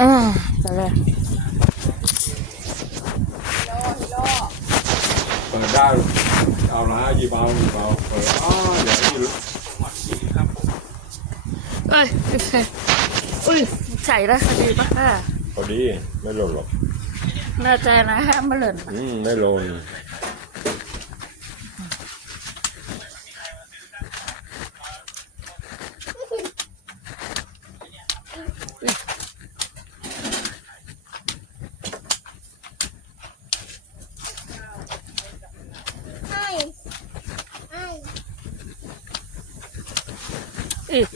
อ่าไปเลยเปิดได้เอาละหยิบเอาหยิบเอาเปิดอ๋อเดี๋ยวนี่เอ้ยอุ้ยใส่ได้คดีปะค่ะพอดีไม่หล่นหรอกแน่ใจนะฮะไม่หล่น อืมไม่หล่น อีก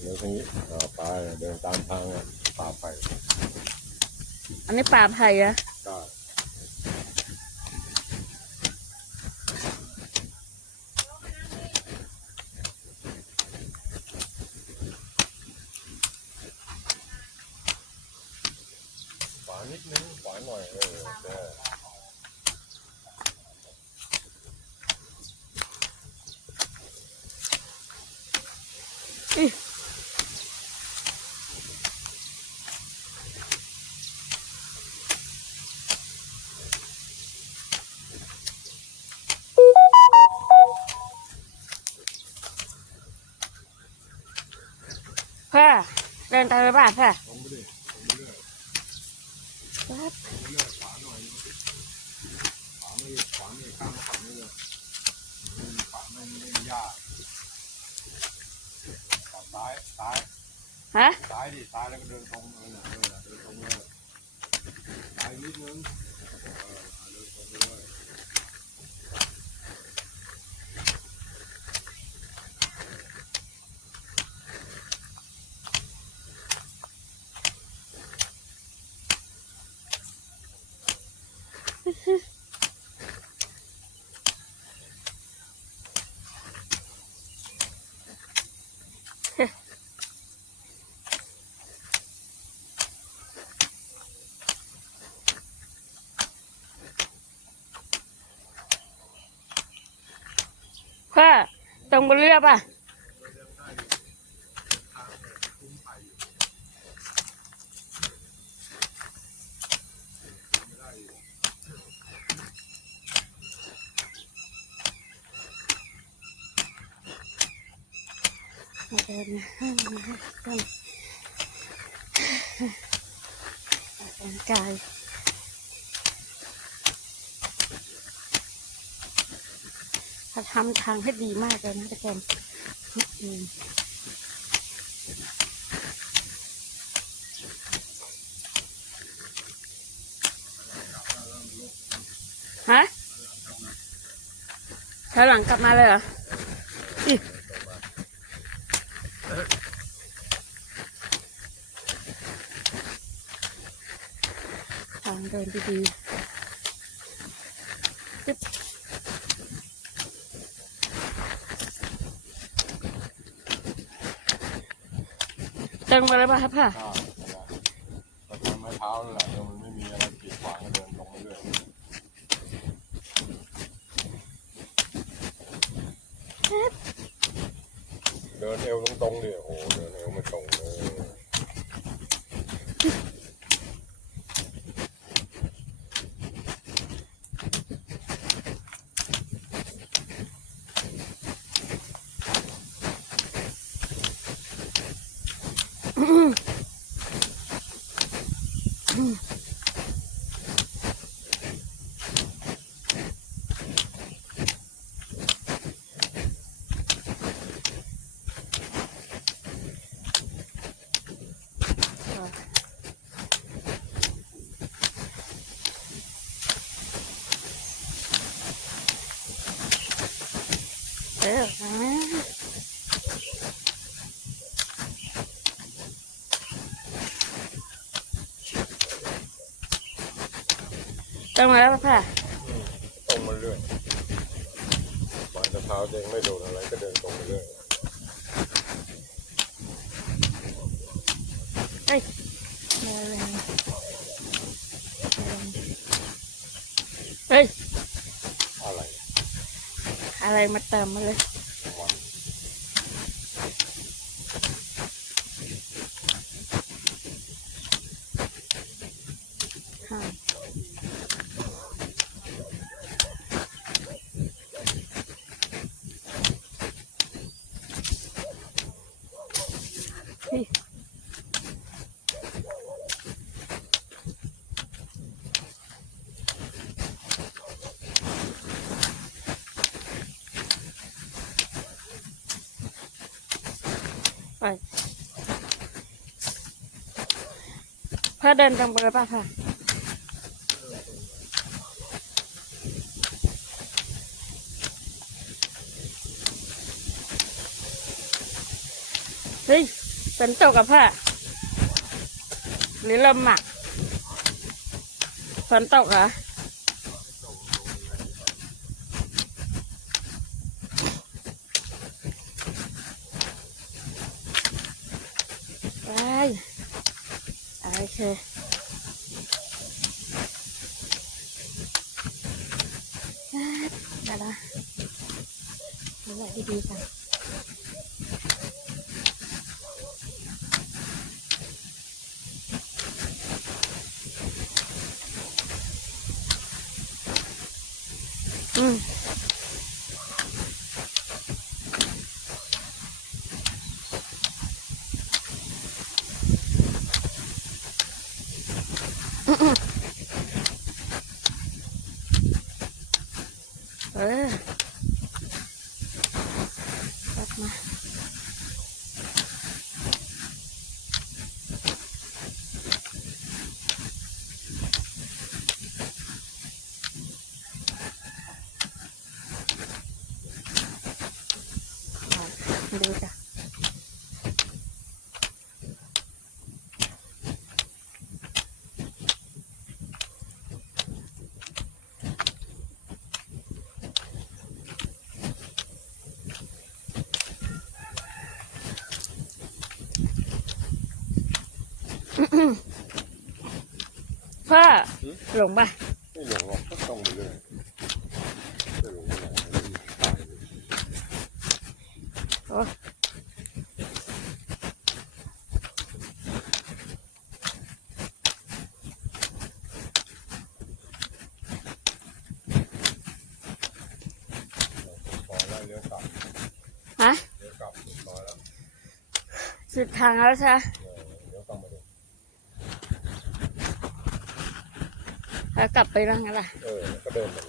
เดี๋ยวทีนี้อ่าไปเดินตามทางอะตามไป อันนี้ปลาไทยอะได้ ขวานิดนึงขวาหน่อยเออเออ อีกพ่อเดินตามไปบ้านพ่อ ลงไปดิลงไปเรื่อย ครับ ลงไปเรื่อยขวาหน่อยขวาไม่ขวาไม่ข้างขวาไม่เลยอืมขวา ไม่ไม่ยากขวาซ้ายซ้ายฮะซ้ายดิซ้ายแล้วก็เดินตรงเลยนะเออเดินตรงเลยซ้ายนิดนึงเออเดินตรงเลย พ่อต รงบนเรือป่ะเดินนะเดินออกกำลังกาย เขาทำทางให้ดีมากเลยนะทุกนฮะถอยหลังกลับมาเลยเหรออทางเดินดีๆ ตรงไปเลยป่ะครับพ่ออ่าแต่ทำไม้เท้านั่นแหละเดี๋ยวมันไม่มีอะไรกีดขวางก็เดินตรงไปเรื่อยเดินเอวตรงๆดิโอ้โหเดินเอวไม่ตรงเลย เออนะ ตรงมาแล้วป่ะพ่อตรงมาเรื่อยมาจะเท้าเองไม่โดนอะไรก็เดินตรงไปเรื่อยเอ้ยเดินเฮ้ย อะไร อะไรมาเติมมาเลย มัน พี่ไปพ่อเดินต ฝนตกกับพ่อหรือลมอะฝนตกเหรอไปโอเคได้ละนี่แหละดีๆกัน อืมเออกลับมาดูจ้ะ พ่อหลงป่ะไม่หลงหรอกก็ต้องไปเรื่อยไม่หลงไม่หลงไม่มีตายเลยโอ้พอแล้วเลี้ยกลับฮะเลี้ยกลับพอแล้วสุดทางแล้วใช่ไหม เออเลี้ยวกลับมาดู แล้วกลับไปบ้างกันล่ะ เออ ก็เดินมา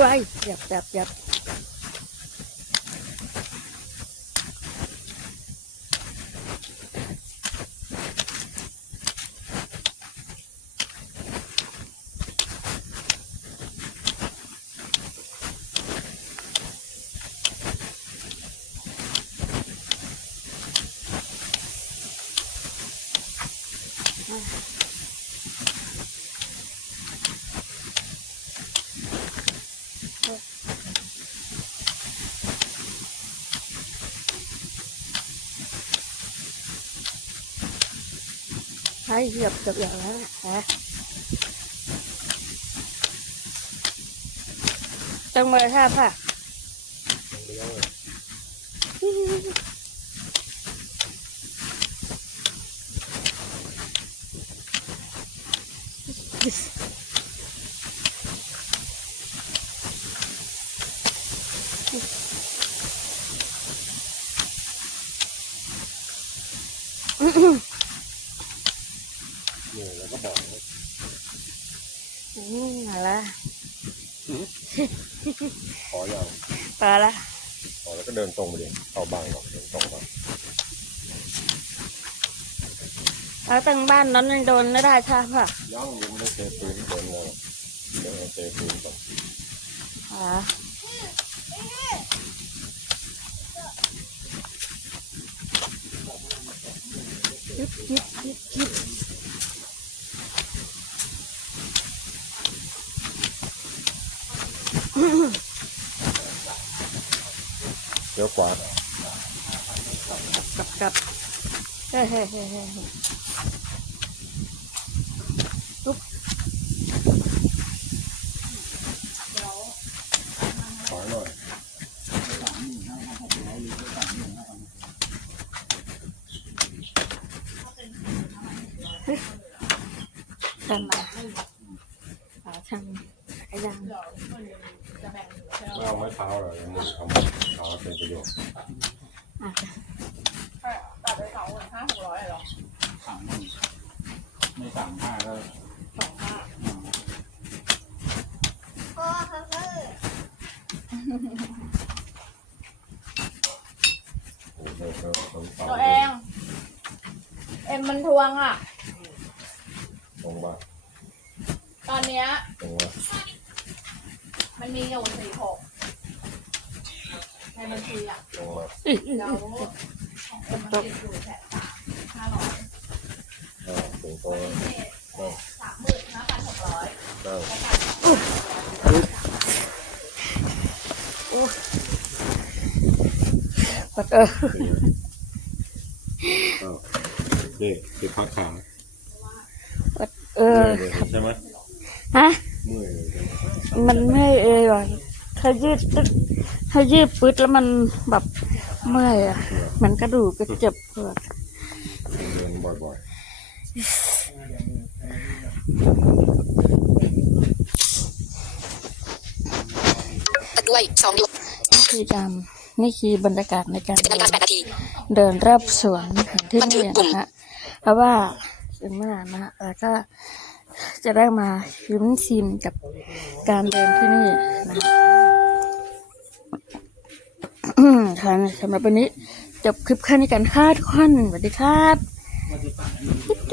ว้ายหยับหยับหยับ ให้เหยียบกับอย่างนั้นฮะต้องมาท่าป่ะเลี้ยวเลย เนี่ยแล้วก็บอกว่า อืมมาละ ขออย่าง ปลาละขอแล้วก็เดินตรงไปดิเข้าบ้านก่อนเดินตรงมาแล้วตั้งบ้านนั้นยังโดนไม่ได้ใช่ป่ะย่างยังไม่ได้เจอปืนเดินเลยเดินเจอปืนก่อนอ่ายิบยิบยิบยิบเลี้ยวขวากลับกลับเฮ้ยเฮ้ยเฮ้ยเฮ้ยเฮ้ยขวาหน่อยตามาไปทำกระยางเอาไม้เท้าหรอเอามือทำ เป็นประโยชน์อ่ตัดไปสองหมื่นห้าหกร้อยเหรอสามหมื่นไม่สามห้าก็สองห้าอ่าโอ้โหเออเออเออตัวเอง เอ็มมันทวงอะ ตรงบ้าตอนเนี้ยตรงว่ามันมีอยู่สี่หก ในบัญชีอะตรงว่าอื้ออื้อแล้วอื้อของเอ็มมันติดอยู่แสนสามห้าร้อยอ่าตรงตรงได้สามหมื่นห้าพันหกร้อยได้ปัดเอออ้าวนี่ติดพักขาปัดเออเมื่อยเลยใช่ไหมฮะเมื่อยเลยใช่ไหมมันไม่เอยว่ะถ้ายืดตึ๊ด ถ้ายืดปึ๊ดแล้วมันแบบเมื่อยอะเหมือนกระดูกกระเจ็บปวดเดินบ่อยด้วยสองนิ้วนี่คือดำนี่คือบรรยากาศในการเจ็ดนาฬิกาสิบแปดนาทีเดินรอบสวนของที่บันทึนี่กกลุ่มนะฮะเพราะว่าเป็นเมื่อนานนะฮะแล้วก็จะได้มาชิมชิมกับการเดินที่นี่นะฮะอืม ค่ะสำหรับวันนี้จบคลิปแค่นี้กันค่ะทุกคนสวัสดีครับ